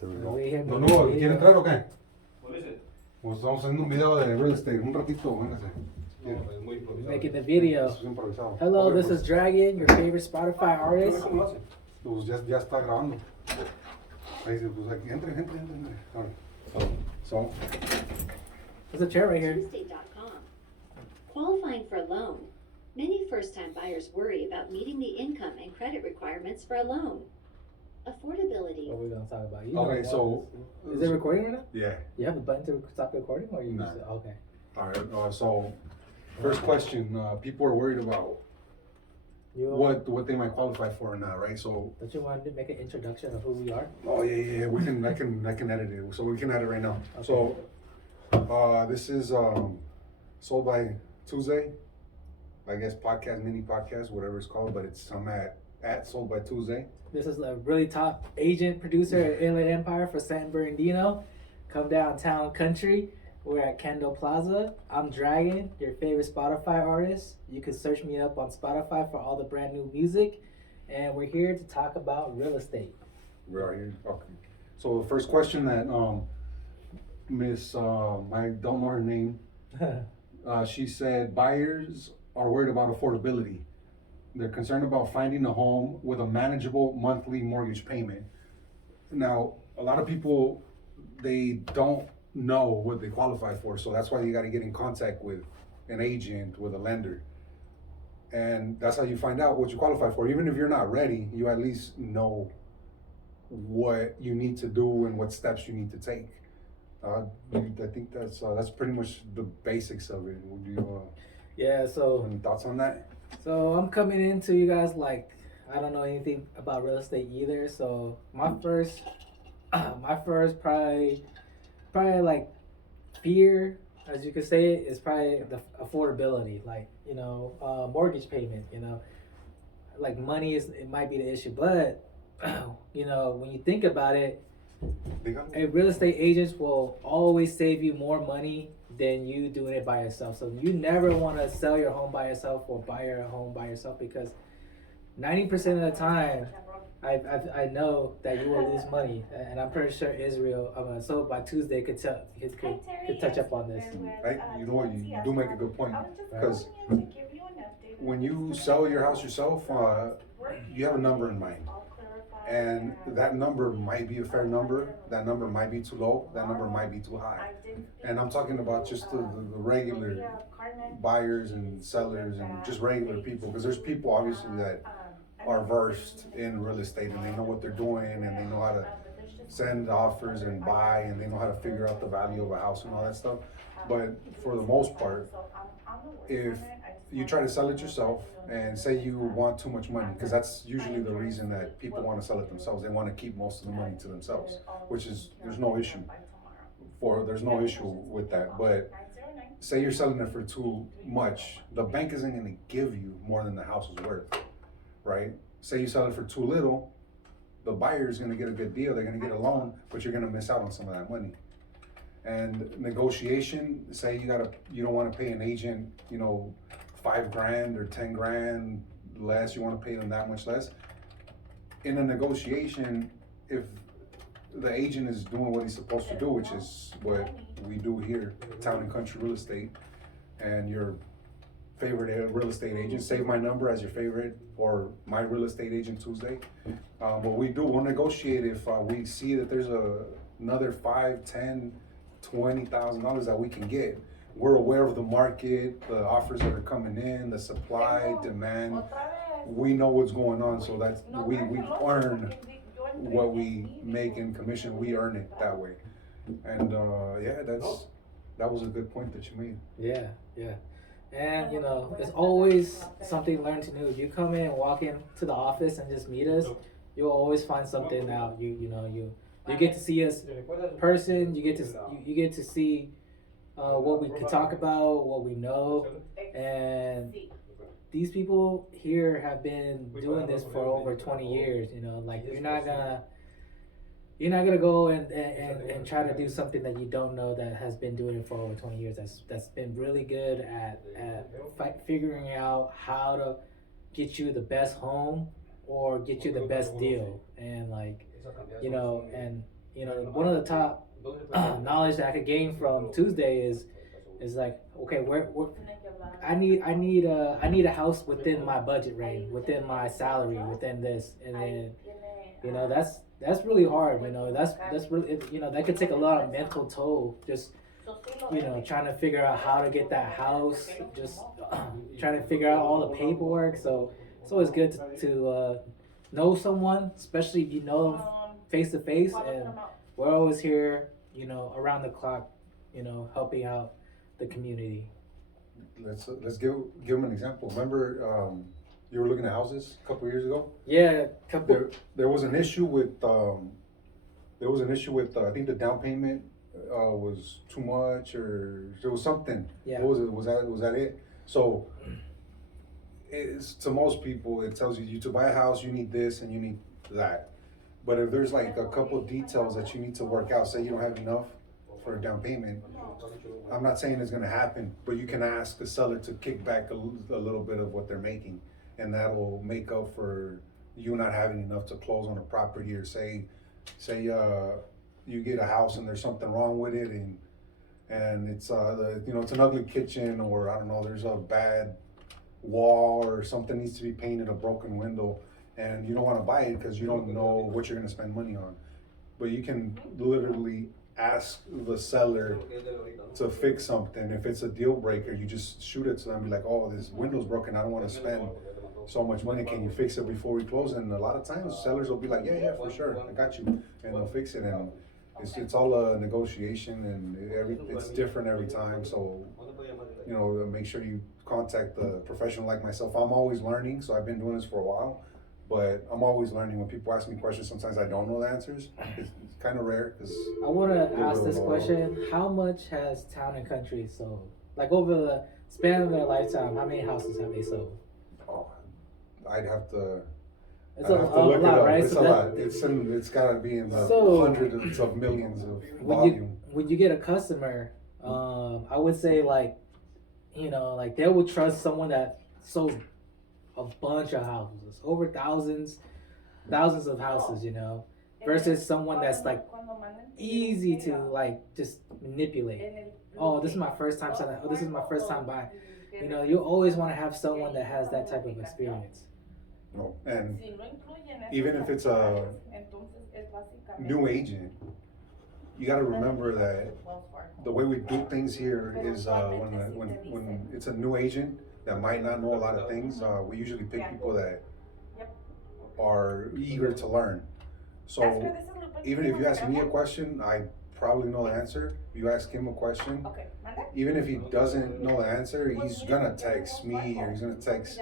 there we go. No, ¿quiere entrar o qué? What is it? Pues estamos haciendo un video de real estate, un ratito, véngase. Making the video. Eso es improvisado. Hello, Ok, this pues, is Dragon, your favorite Spotify artist. ¿Cómo lo hace? Pues ya está grabando. Ahí dice, pues aquí, entre. Ahora. So, There's a chair right here. Tuesday.com. Qualifying for a loan. Many first-time buyers worry about meeting the income and credit requirements for a loan. Affordability. What are we gonna talk about? You know okay, what. so. Is it recording right now? Yeah. You have a button to stop recording, or you No. just okay? All right, so, first question, people are worried about You what they might qualify for or not, right? So, Don't you want to make an introduction of who we are? oh yeah, I can edit it, so we can edit right now. Okay. So, this is Sold by Tuesday, I guess mini podcast, whatever it's called, but I'm at Sold by Tuesday. This is a really top agent producer at Inland Empire for San Bernardino. Come downtown country. We're at Kendall Plaza. I'm Dragon, your favorite Spotify artist. You can search me up on Spotify for all the brand new music. And we're here to talk about real estate. We are here. Okay. So the first question that Miss I don't know her name. She said buyers are worried about affordability. They're concerned about finding a home with a manageable monthly mortgage payment. Now, a lot of people, they don't know what they qualify for, so that's why you got to get in contact with an agent, with a lender. And that's how you find out what you qualify for. Even if you're not ready, you at least know what you need to do and what steps you need to take. I think that's pretty much the basics of it. Would you Yeah, so any thoughts on that? I'm coming into you guys like I don't know anything about real estate either. So my first probably like fear, as you could say it, is probably the affordability. Like mortgage payment. Like money it might be the issue, but when you think about it, real estate agents will always save you more money than you doing it by yourself. So you never want to sell your home by yourself or buy your home by yourself, because 90% of the time, I know that you will lose money, and I'm pretty sure Israel, Sold by Tuesday could touch up on this. You know what? You do make a good point, because when you sell your house yourself, you have a number in mind. And that number might be a fair number, that number might be too low, that number might be too high. And I'm talking about just the regular buyers and sellers and just regular people, because there's people obviously that are versed in real estate and they know what they're doing and they know how to send offers and buy and they know how to figure out the value of a house and all that stuff. But for the most part, if you try to sell it yourself and say you want too much money, because that's usually the reason that people want to sell it themselves. They want to keep most of the money to themselves, which is, there's no issue with that. But say you're selling it for too much, the bank isn't going to give you more than the house is worth, right? Say you sell it for too little, the buyer is going to get a good deal. They're going to get a loan, but you're going to miss out on some of that money. And negotiation, say you don't want to pay an agent, $5,000 or $10,000 less, you want to pay them that much less. In a negotiation, if the agent is doing what he's supposed to do, which is what we do here, Town and Country Real Estate, and your favorite real estate agent, save my number as your favorite, or my real estate agent Tuesday. What we do, we'll negotiate if we see that there's another $5,000, $10,000, $20,000 that we can get. We're aware of the market, the offers that are coming in, the supply, demand. We know what's going on, so that's we earn what we make in commission. We earn it that way. And that was a good point that you made. Yeah. And it's always something learned to do. If you come in and walk into the office and just meet us, you'll always find something out. You get to see us person. You get to see what we can talk about, what we know, and these people here have been doing this for over 20 years. Like you're not gonna go and try to do something that you don't know that has been doing it for over 20 years. That's been really good at figuring out how to get you the best home or get you the best deal, and you know, one of the top knowledge that I could gain from Tuesday is like, okay, where I need a house within my budget range, within my salary, within this, and then you know that's really hard. You know, that's really you know that could take a lot of mental toll. Just you know, trying to figure out how to get that house, just trying to figure out all the paperwork. So it's always good to know someone, especially if you know them face to face. And we're always here, you know, around the clock, you know, helping out the community. Let's give them an example. Remember, you were looking at houses a couple of years ago. Yeah, couple. There was an issue with I think the down payment was too much, or there was something. Yeah. What was it? Was that it? So it's, to most people, it tells you to buy a house, you need this and you need that. But if there's like a couple of details that you need to work out, say you don't have enough for a down payment, I'm not saying it's gonna happen, but you can ask the seller to kick back a little bit of what they're making, and that will make up for you not having enough to close on a property. Or say you get a house and there's something wrong with it, and it's it's an ugly kitchen, or I don't know, there's a bad wall or something needs to be painted, a broken window, and you don't want to buy it because you don't know what you're going to spend money on. But you can literally ask the seller to fix something. If it's a deal breaker, you just shoot it to them, be like, oh, this window's broken, I don't want to spend so much money, can you fix it before we close? And a lot of times sellers will be like, yeah, for sure, I got you, and they'll fix it. And it's all a negotiation, and it's different every time. So you know, make sure you contact the professional like myself. I'm always learning, so I've been doing this for a while, but I'm always learning. When people ask me questions, sometimes I don't know the answers. It's kind of rare because I want to ask this question: how much has Town and Country sold? Like over the span of their lifetime, how many houses have they sold? Oh, I'd have to. It's I'd have to look it lot, up. right? It's So a that- lot. It's got to be in the So- hundreds of millions of when volume. you get a customer, I would say like, you know, like they will trust someone that sold a bunch of houses, over thousands of houses, you know, versus someone that's like easy to like just manipulate. Oh, this is my first time selling. Oh, this is my first time buying. You know, you always want to have someone that has that type of experience. No, and even if it's a new agent, you got to remember that the way we do things here is when it's a new agent that might not know a lot of things, we usually pick people that are eager to learn. So even if you ask me a question, I probably know the answer. If you ask him a question, even if he doesn't know the answer, he's gonna text me, or he's gonna text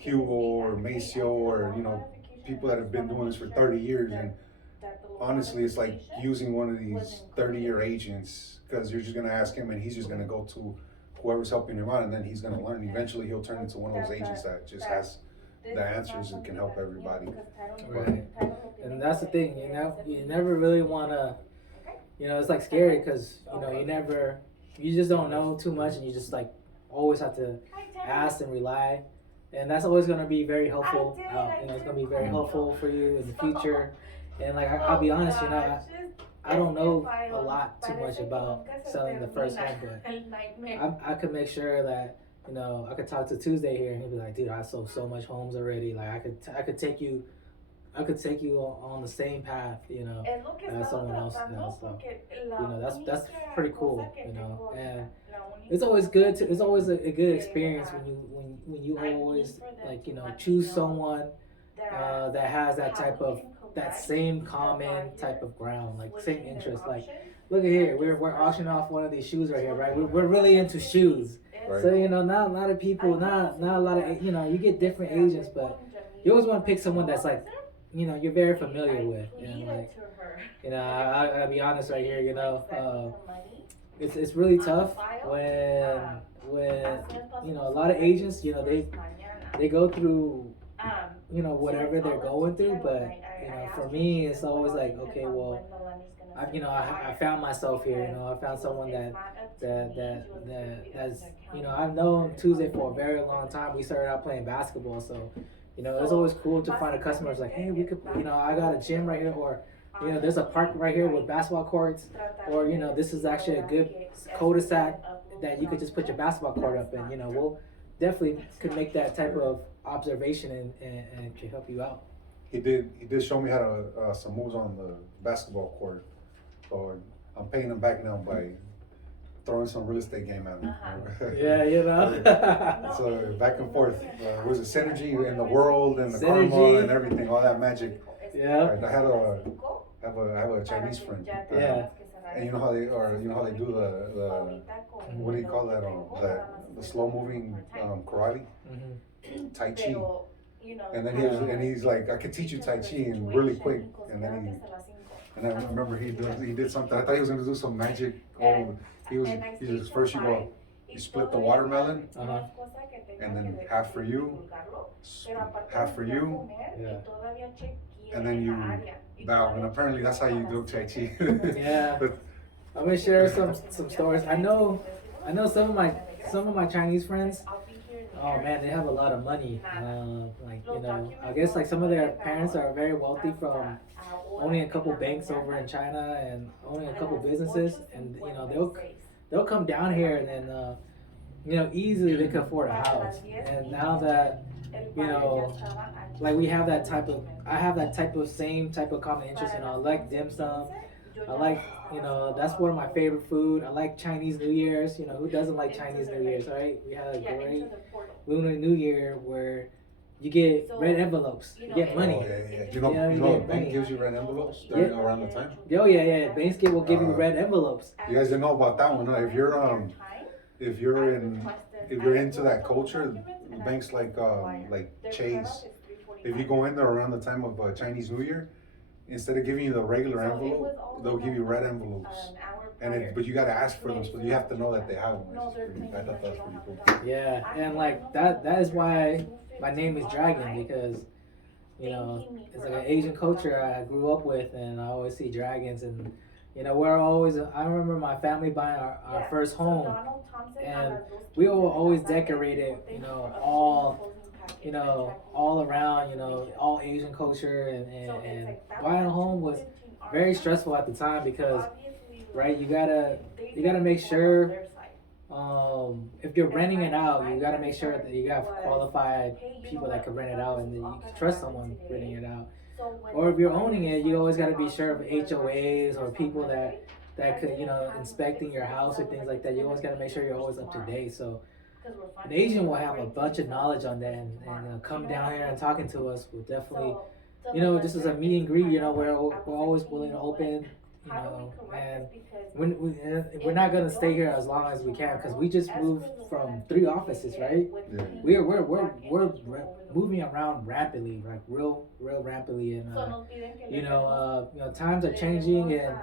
Hugo or Maceo, or you know, people that have been doing this for 30 years. And honestly, it's like using one of these 30-year agents, because you're just gonna ask him and he's just gonna go to whoever's helping him out, and then he's gonna learn. Eventually he'll turn into one of those agents that just has the answers and can help everybody. Right. And that's the thing, you never really wanna, you know, it's like scary because, you know, you just don't know too much, and you just like always have to ask and rely. And that's always going to be very helpful. You know, it's going to be very helpful for you in the future. And like, I'll be honest, you know, I don't know a lot too much about selling the first home, but I could make sure that, you know, I could talk to Tuesday here, and he'd be like, dude, I sold so much homes already. Like I could take you on the same path, you know, as someone else does. So, you know, that's pretty cool, you know. And it's always good it's always a good experience when you always, like, you know, choose someone that has that same common type of ground, like same interest. Like, look at here, we're auctioning off one of these shoes right here, right? We're really into shoes. Right. So, you know, not a lot of people, not a lot of, you know, you get different agents, but you always want to pick someone that's like, you know, you're very familiar with. And like, you know, I'll be honest right here, you know, it's really tough when you know, a lot of agents, you know, they go through, you know, whatever they're going through. But you know, for me, it's always like, okay, well, I found myself here. You know, I found someone that's, you know, I've known Tuesday for a very long time. We started out playing basketball, so you know, it's always cool to find a customer who's like, hey, we could, you know, I got a gym right here, or you know, there's a park right here with basketball courts, or you know, this is actually a good cul-de-sac that you could just put your basketball court up in. You know, we'll definitely could make that type of observation and to help you out. He did show me how to some moves on the basketball court. So I'm paying him back now by throwing some real estate game at him. Yeah, you know. So back and forth. Was it synergy in the world and the Synergy. karma and everything, all that magic. Yeah. I have a Chinese friend. Yeah. And you know how they do the what do you call that the slow moving karate, Tai Chi. And then he's like, I could teach you Tai Chi and really quick. And I remember he did something. I thought he was gonna do some magic. He just first you split the watermelon, and then half for you, half for you, Yeah. and then you bow. And apparently that's how you do Tai Chi. Yeah. I'm gonna share some stories. I know some of my Chinese friends. Oh man, they have a lot of money. Like you know, I guess like some of their parents are very wealthy from owning a couple banks over in China and owning a couple businesses, and you know they'll come down here and then you know easily they can afford a house. And now that you know, like we have that type of, I have that same type of common interest. You know, I like dim sum. I like, you know, that's one of my favorite food. I like Chinese New Year's. You know, who doesn't like Chinese New Year's, right? We had a great Lunar New Year where you get red envelopes. You get money. Oh, yeah. You know, the bank gives you red envelopes around the time. Yo, yeah. Banks will give you red envelopes. You guys didn't know about that one, huh? If you're into that culture, banks like Chase, if you go in there around the time of Chinese New Year, instead of giving you the regular envelope, they'll give you red envelopes. But you gotta ask for them, so you have to know that they have them. I thought that was pretty cool. Yeah, and like that is why my name is Dragon, because you know it's like an Asian culture I grew up with, and I always see dragons, and you know we're always. I remember my family buying our first home, and we will always decorate it, you know, all around, you know, all Asian culture, and buying a home was very stressful at the time because, right, you gotta make sure, if you're renting it out, you gotta make sure that you have qualified people that can rent it out, and then you can trust someone renting it out. Or if you're owning it, you always gotta be sure of HOAs or people that could, you know, inspecting your house or things like that. You always gotta make sure you're always up to date. So an Asian will have a bunch of knowledge on that, and come down here and talking to us will definitely, you know, just as a meet and greet, you know, we're always willing to open, you know, and we're not gonna stay here as long as we can because we just moved from 3 offices, right? Yeah. We're moving around rapidly, like real rapidly, and you know, times are changing, and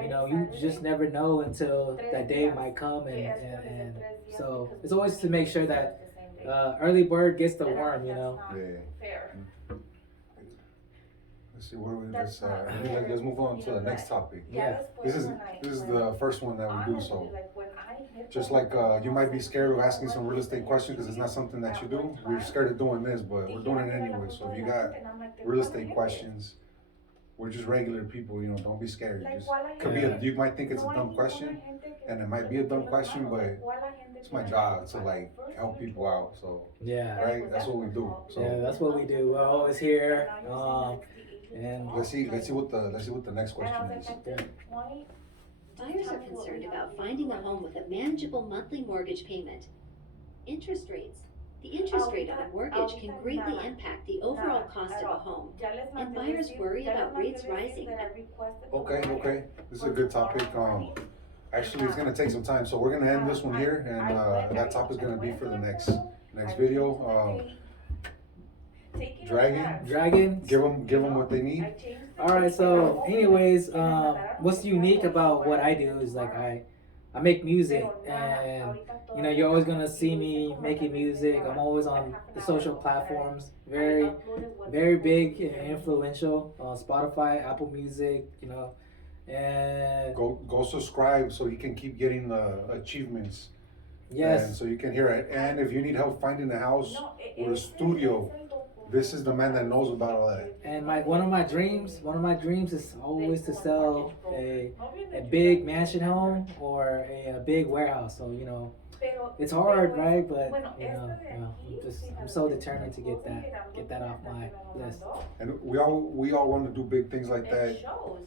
you know, you just never know until that day might come, and so it's always to make sure that early bird gets the worm, you know. Yeah. Let's see let's move on to the next topic. Yeah. This is the first one that we do. So just like you might be scared of asking some real estate questions because it's not something that you do. We're scared of doing this, but we're doing it anyway. So if you got real estate questions, we're just regular people, you know, don't be scared. You might think it's a dumb question, and it might be a dumb question, but it's my job to like help people out. So yeah, right, that's what we do. So yeah, that's what we do. We're always here, and let's see what the next question is. Buyers are concerned about finding a home with a manageable monthly mortgage payment. Interest rates. The interest rate on a mortgage can greatly impact the overall cost of a home, and buyers worry about rates rising. Okay. This is a good topic. Actually, it's gonna take some time, so we're gonna end this one here, and that topic is gonna be for the next video. Dragon. Give them what they need. All right. So, anyways, what's unique about what I do is like I make music, and you know you're always gonna see me making music. I'm always on the social platforms, very big and influential. Spotify, Apple Music, you know, and go subscribe so you can keep getting the achievements. Yes. And so you can hear it. And if you need help finding a house or a studio, this is the man that knows about all that. And one of my dreams is always to sell a big mansion home or a big warehouse. So it's hard, right? But I'm so determined to get that off my list. And we all want to do big things like that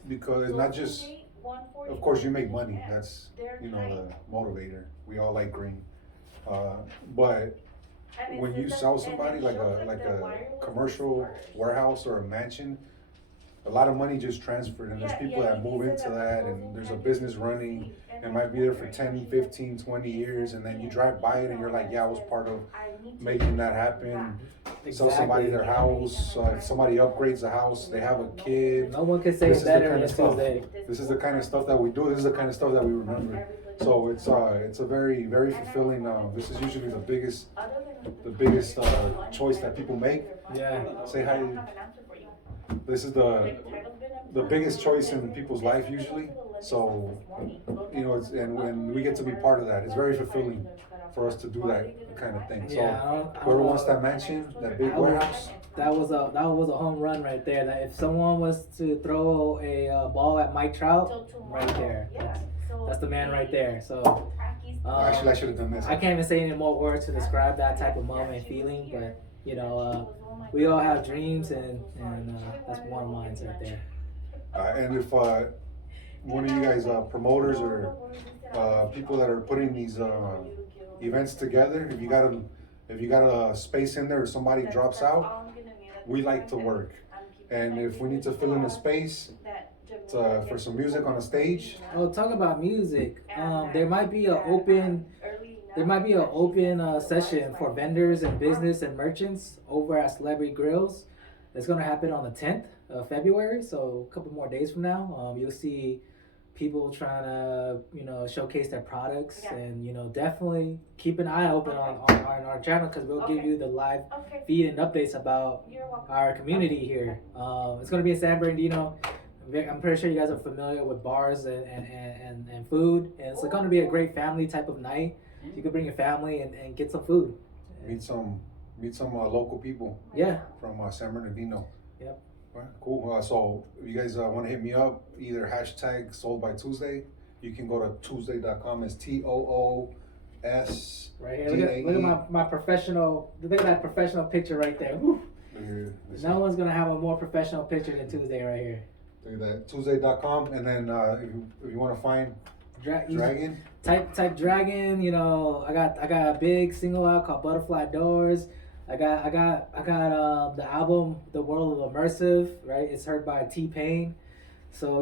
because it's not just, of course, you make money. That's the motivator. We all like green, but when you sell somebody like a commercial warehouse or a mansion, a lot of money just transferred, and there's people that move into that, and there's a business running, and might be there for 10, 15, 20 years, and then you drive by it and you're like, yeah, I was part of making that happen. Sell somebody their house, if somebody upgrades the house, they have a kid. No one can say it better than Tuesday. This is the kind of stuff that we do. This is the kind of stuff that we remember. So it's a very, very fulfilling. This is usually the biggest choice that people make. Yeah. Say hi. This is the biggest choice in people's life usually. So and when we get to be part of that, it's very fulfilling for us to do that kind of thing. So whoever wants that mansion, that big warehouse. That was a home run right there. That if someone was to throw a ball at Mike Trout, right there, that's the man right there. So actually, I should have done this. I can't even say any more words to describe that type of moment and feeling, but we all have dreams, and that's one of mine right there. And if one of you guys promoters or people that are putting these events together, if you got a space in there or somebody drops out, we like to work. And if we need to fill in a space for some music on a stage. Oh, talk about music. There might be an open session for vendors and business and merchants over at Celebrity Grills. It's gonna happen on the 10th of February, so a couple more days from now. You'll see people trying to showcase their products, and definitely keep an eye open on our channel, because we'll give you the live feed and updates about our community here. It's gonna be in San Bernardino. I'm pretty sure you guys are familiar with bars and food, and it's going to be a great family type of night. You can bring your family and get some food. Meet some local people. Yeah. From San Bernardino. Yep. All right, cool. So if you guys want to hit me up, either hashtag Sold by Tuesday. You can go to Tuesday.com. It's TOOS. Right here. Look at my professional. Look at that professional picture right there. Woo. No one's gonna have a more professional picture than Tuesday right here. Look at that. Tuesday.com, and then if you want to find Dragon, type Dragon. I got a big single out called Butterfly Doors. I got the album The World of Immersive, right? It's heard by T-Pain. So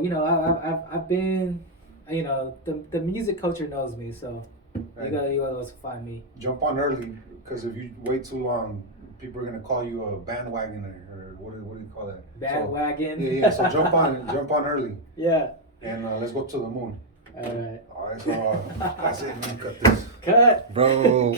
I've been, the music culture knows me. So right. You gotta find me. Jump on early, because if you wait too long, people are gonna call you a bandwagoner, or what do you call that? Bandwagon. So jump on early. Yeah. And let's go to the moon. All right. All right. So that's it. Man, cut this. Cut. Bro.